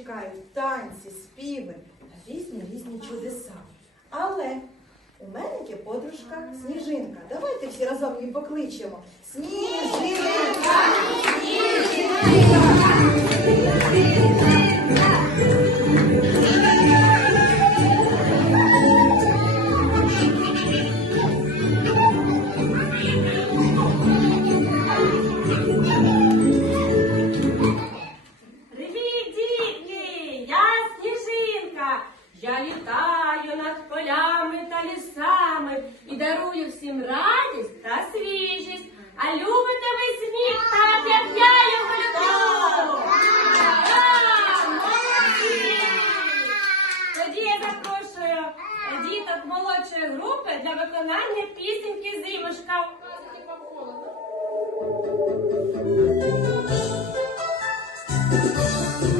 чекають танці, співи та різні різні чудеса. Але у мене є подружка сніжинка. Давайте всі разом її покличемо. Сніжинка! Сніжинка! Thank you.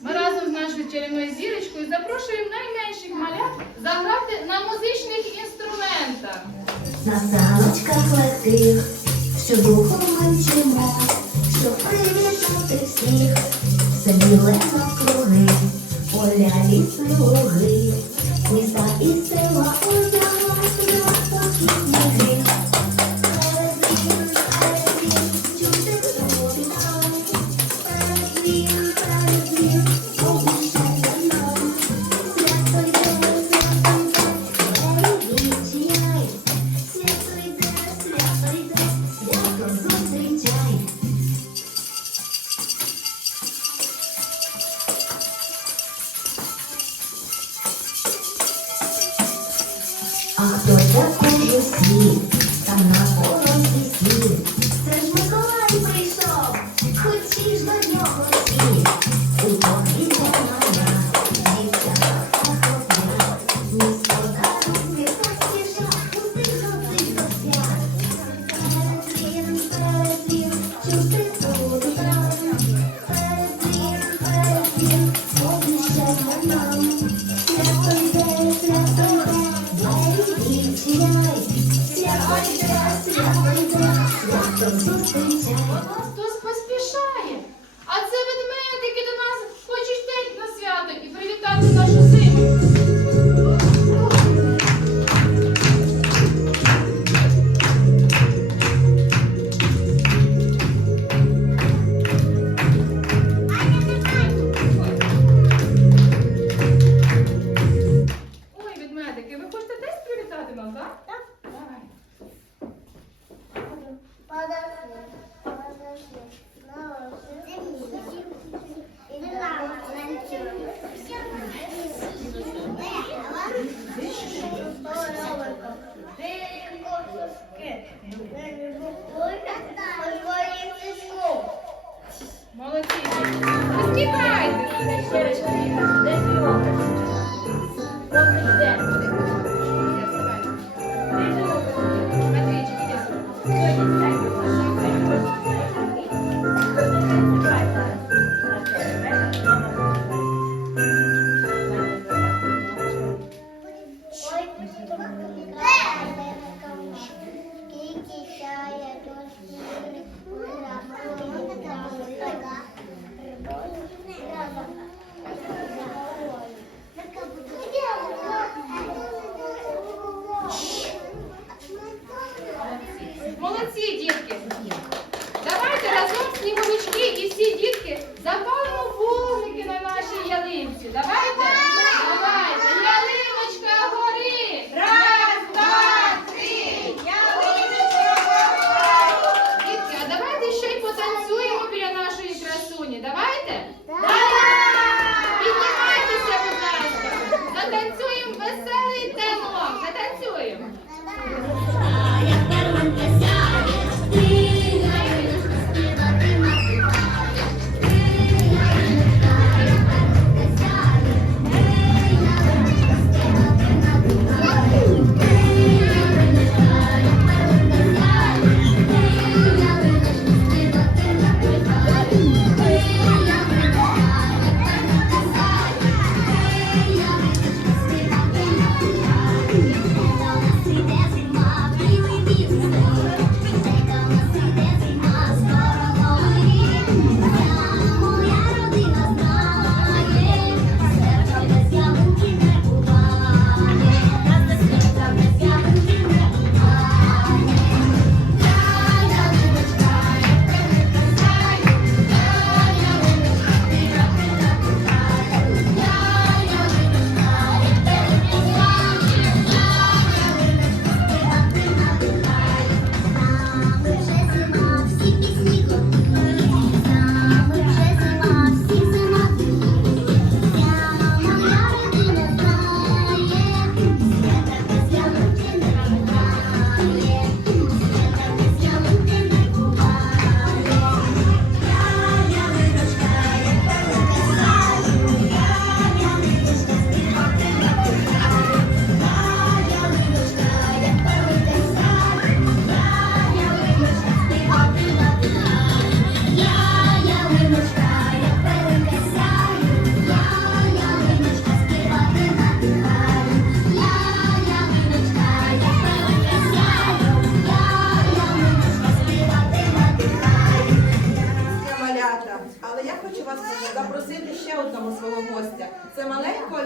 Ми разом з нашою чарівною зірочкою запрошуємо найменших малят заграти на музичних інструментах. На саночках летих все духом ми вчимо, щоб привітати всіх, все біле навкруги, поля ліси луги. you.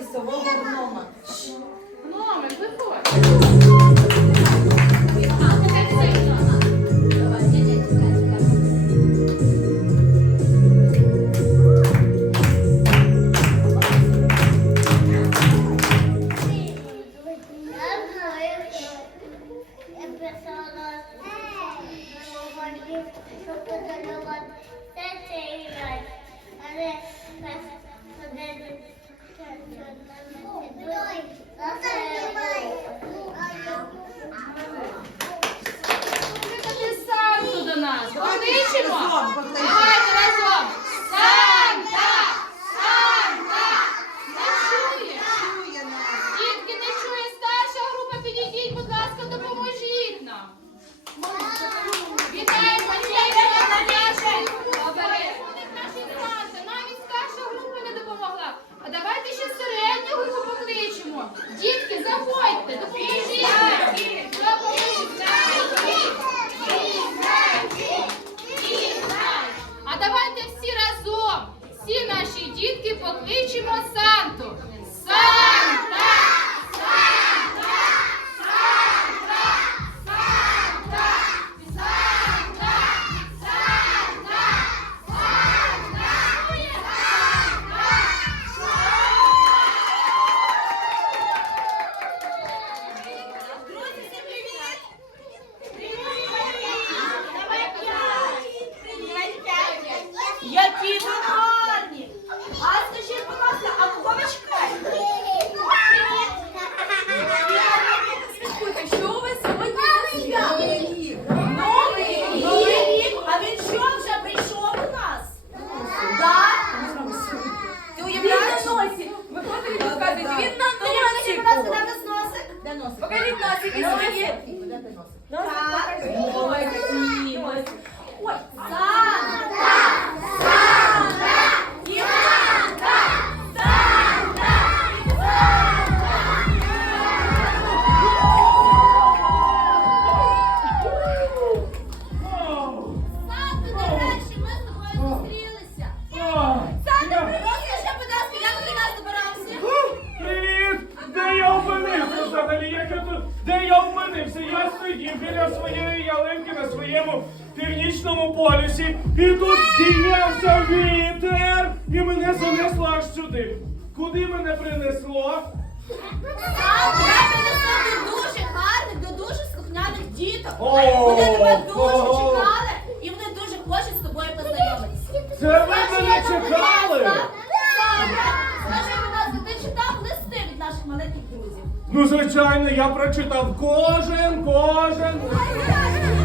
лісового гнома. Гномик, виходь. Кличемо! біля своєї ялинки на своєму північному полюсі. І тут діявся вітер і мене занесло аж сюди. Куди мене принесло? принесло до дуже гарних, до дуже слухняних діток. Вони тебе дуже чекали і вони дуже хочуть з тобою познайомитися. Це ви мене чекали! Скажи, будь ласка, ти читав листи від наших маленьких друзів? Ну, звичайно, я прочитав кожен, кожен.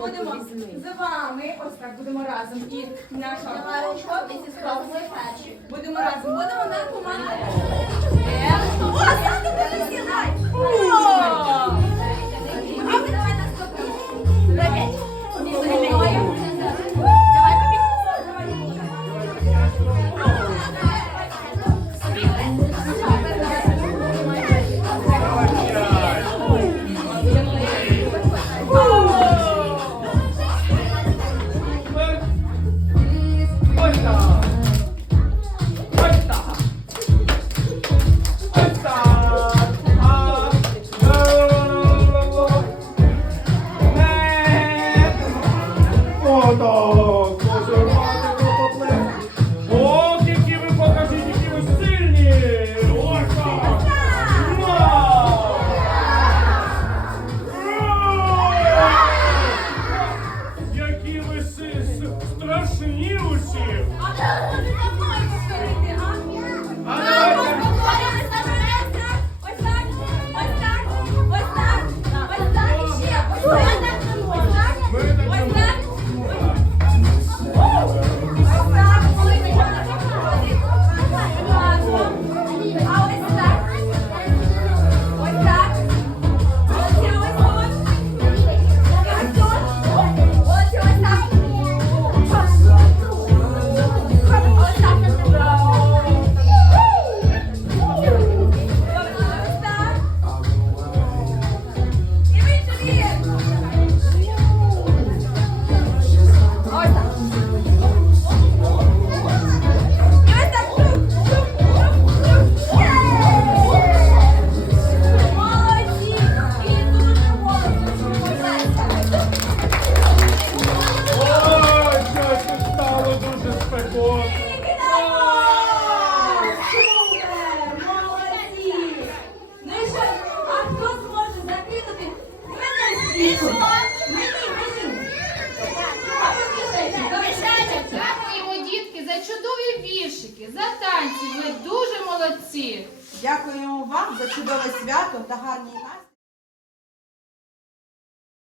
будемо з вами, ось так будемо разом. І наша голова перші. Будемо разом. Будемо на команду.